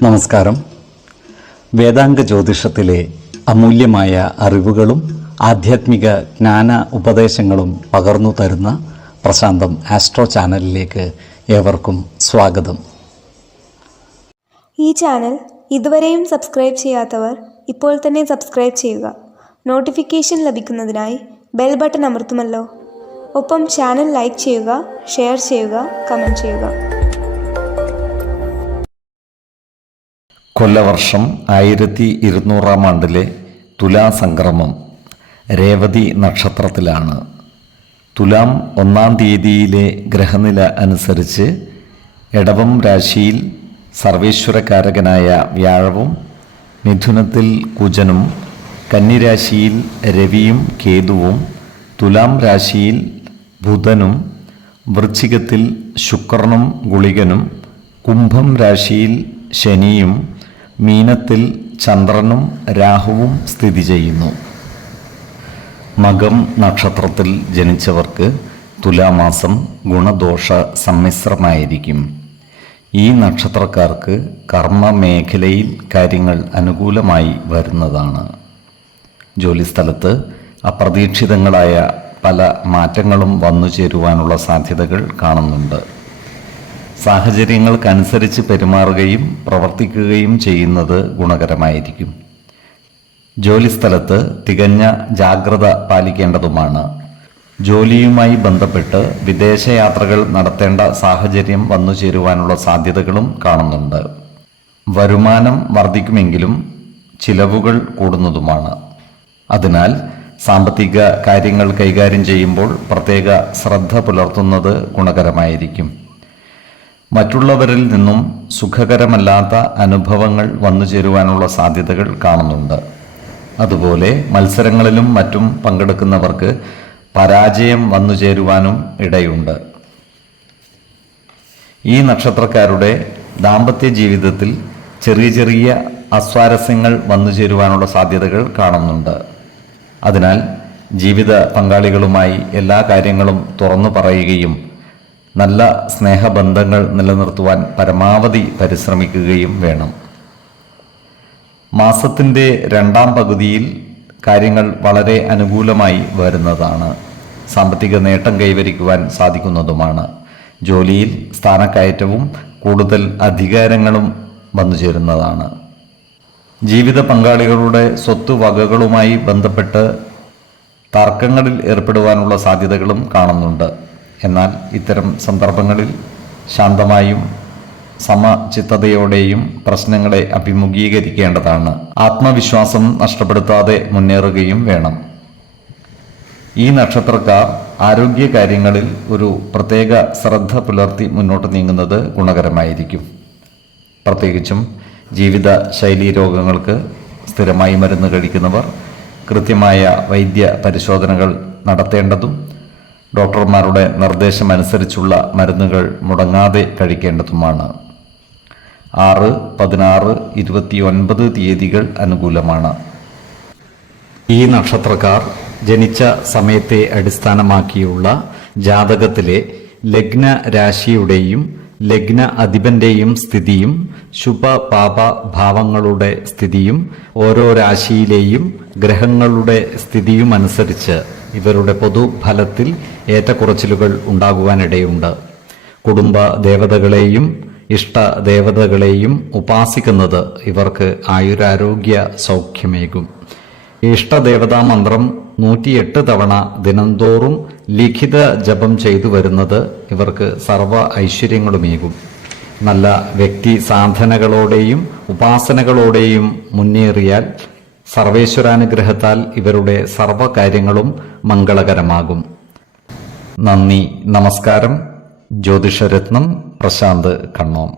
നമസ്കാരം. വേദാംഗ ജ്യോതിഷത്തിലെ അമൂല്യമായ അറിവുകളും ആധ്യാത്മിക ജ്ഞാന ഉപദേശങ്ങളും പകർന്നു തരുന്ന പ്രശാന്തം ആസ്ട്രോ ചാനലിലേക്ക് ഏവർക്കും സ്വാഗതം. ഈ ചാനൽ ഇതുവരെയും സബ്സ്ക്രൈബ് ചെയ്യാത്തവർ ഇപ്പോൾ തന്നെ സബ്സ്ക്രൈബ് ചെയ്യുക. നോട്ടിഫിക്കേഷൻ ലഭിക്കുന്നതിനായി ബെൽ ബട്ടൺ അമർത്തുമല്ലോ. ഒപ്പം ചാനൽ ലൈക്ക് ചെയ്യുക, ഷെയർ ചെയ്യുക, കമൻറ്റ് ചെയ്യുക. കൊല്ലവർഷം 1200 ആണ്ടിലെ തുലാസംക്രമം രേവതി നക്ഷത്രത്തിലാണ്. തുലാം 1-ാം തീയതിയിലെ ഗ്രഹനില അനുസരിച്ച് എടവം രാശിയിൽ സർവേശ്വരകാരകനായ വ്യാഴവും, മിഥുനത്തിൽ കുജനും, കന്നിരാശിയിൽ രവിയും കേതുവും, തുലാം രാശിയിൽ ബുധനും, വൃശ്ചികത്തിൽ ശുക്രനും ഗുളികനും, കുംഭം രാശിയിൽ ശനിയും, മീനത്തിൽ ചന്ദ്രനും രാഹുവും സ്ഥിതി ചെയ്യുന്നു. മകം നക്ഷത്രത്തിൽ ജനിച്ചവർക്ക് തുലാമാസം ഗുണദോഷ സമ്മിശ്രമായിരിക്കും. ഈ നക്ഷത്രക്കാർക്ക് കർമ്മ മേഖലയിൽ കാര്യങ്ങൾ അനുകൂലമായി വരുന്നതാണ്. ജോലിസ്ഥലത്ത് അപ്രതീക്ഷിതങ്ങളായ പല മാറ്റങ്ങളും വന്നു ചേരുവാനുള്ള സാധ്യതകൾ കാണുന്നുണ്ട്. സാഹചര്യങ്ങൾക്കനുസരിച്ച് പെരുമാറുകയും പ്രവർത്തിക്കുകയും ചെയ്യുന്നത് ഗുണകരമായിരിക്കും. ജോലിസ്ഥലത്ത് തികഞ്ഞ ജാഗ്രത പാലിക്കേണ്ടതുമാണ്. ജോലിയുമായി ബന്ധപ്പെട്ട് വിദേശയാത്രകൾ നടത്തേണ്ട സാഹചര്യം വന്നു ചേരുവാനുള്ള സാധ്യതകളും കാണുന്നുണ്ട്. വരുമാനം വർദ്ധിക്കുമെങ്കിലും ചിലവുകൾ കൂടുന്നതുമാണ്. അതിനാൽ സാമ്പത്തിക കാര്യങ്ങൾ കൈകാര്യം ചെയ്യുമ്പോൾ പ്രത്യേക ശ്രദ്ധ പുലർത്തുന്നത് ഗുണകരമായിരിക്കും. മറ്റുള്ളവരിൽ നിന്നും സുഖകരമല്ലാത്ത അനുഭവങ്ങൾ വന്നു ചേരുവാനുള്ള സാധ്യതകൾ കാണുന്നുണ്ട്. അതുപോലെ മത്സരങ്ങളിലും മറ്റും പങ്കെടുക്കുന്നവർക്ക് പരാജയം വന്നു ചേരുവാനും ഇടയുണ്ട്. ഈ നക്ഷത്രക്കാരുടെ ദാമ്പത്യ ജീവിതത്തിൽ ചെറിയ ചെറിയ അസ്വാരസ്യങ്ങൾ വന്നു ചേരുവാനുള്ള സാധ്യതകൾ കാണുന്നുണ്ട്. അതിനാൽ ജീവിത പങ്കാളികളുമായി എല്ലാ കാര്യങ്ങളും തുറന്നു പറയുകയും നല്ല സ്നേഹബന്ധങ്ങൾ നിലനിർത്തുവാൻ പരമാവധി പരിശ്രമിക്കുകയും വേണം. മാസത്തിൻ്റെ 2-ാം പകുതിയിൽ കാര്യങ്ങൾ വളരെ അനുകൂലമായി വരുന്നതാണ്. സാമ്പത്തിക നേട്ടം കൈവരിക്കുവാൻ സാധിക്കുന്നതുമാണ്. ജോലിയിൽ സ്ഥാനക്കയറ്റവും കൂടുതൽ അധികാരങ്ങളും വന്നു ചേരുന്നതാണ്. ജീവിത പങ്കാളികളുടെ സ്വത്തുവകകളുമായി ബന്ധപ്പെട്ട് തർക്കങ്ങളിൽ ഏർപ്പെടുവാനുള്ള സാധ്യതകളും കാണുന്നുണ്ട്. എന്നാൽ ഇത്തരം സന്ദർഭങ്ങളിൽ ശാന്തമായും സമചിത്തതയോടെയും പ്രശ്നങ്ങളെ അഭിമുഖീകരിക്കേണ്ടതാണ്. ആത്മവിശ്വാസം നഷ്ടപ്പെടുത്താതെ മുന്നേറുകയും വേണം. ഈ നക്ഷത്രക്കാർ ആരോഗ്യകാര്യങ്ങളിൽ ഒരു പ്രത്യേക ശ്രദ്ധ പുലർത്തി മുന്നോട്ട് നീങ്ങുന്നത് ഗുണകരമായിരിക്കും. പ്രത്യേകിച്ചും ജീവിത ശൈലീ രോഗങ്ങൾക്ക് സ്ഥിരമായി മരുന്ന് കഴിക്കുന്നവർ കൃത്യമായ വൈദ്യ പരിശോധനകൾ നടത്തേണ്ടതും ഡോക്ടർമാരുടെ നിർദ്ദേശമനുസരിച്ചുള്ള മരുന്നുകൾ മുടങ്ങാതെ കഴിക്കേണ്ടതുമാണ്. 6, 16, 29 തീയതികൾ അനുകൂലമാണ്. ഈ നക്ഷത്രക്കാർ ജനിച്ച സമയത്തെ അടിസ്ഥാനമാക്കിയുള്ള ജാതകത്തിലെ ലഗ്ന രാശിയുടെയും ലഗ്ന അധിപന്റെയും സ്ഥിതിയും ശുഭ പാപ ഭാവങ്ങളുടെ സ്ഥിതിയും ഓരോ രാശിയിലെയും ഗ്രഹങ്ങളുടെ സ്ഥിതിയുമനുസരിച്ച് ഇവരുടെ പൊതുഫലത്തിൽ ഏറ്റക്കുറച്ചിലുകൾ ഉണ്ടാകുവാനിടയുണ്ട്. കുടുംബ ദേവതകളെയും ഇഷ്ടദേവതകളെയും ഉപാസിക്കുന്നത് ഇവർക്ക് ആയുരാരോഗ്യ സൗഖ്യമേകും. ഇഷ്ടദേവതാ മന്ത്രം 108 തവണ ദിനംതോറും ലിഖിത ജപം ചെയ്തു വരുന്നത് ഇവർക്ക് സർവ്വ ഐശ്വര്യങ്ങളുമേകും. നല്ല വ്യക്തി സാധനകളോടെയും ഉപാസനകളോടെയും മുന്നേറിയാൽ സർവേശ്വരാനുഗ്രഹത്താൽ ഇവരുടെ സർവ്വകാര്യങ്ങളും മംഗളകരമാകും. നന്ദി, നമസ്കാരം. ജ്യോതിഷരത്നം പ്രശാന്ത് കണ്ണോം.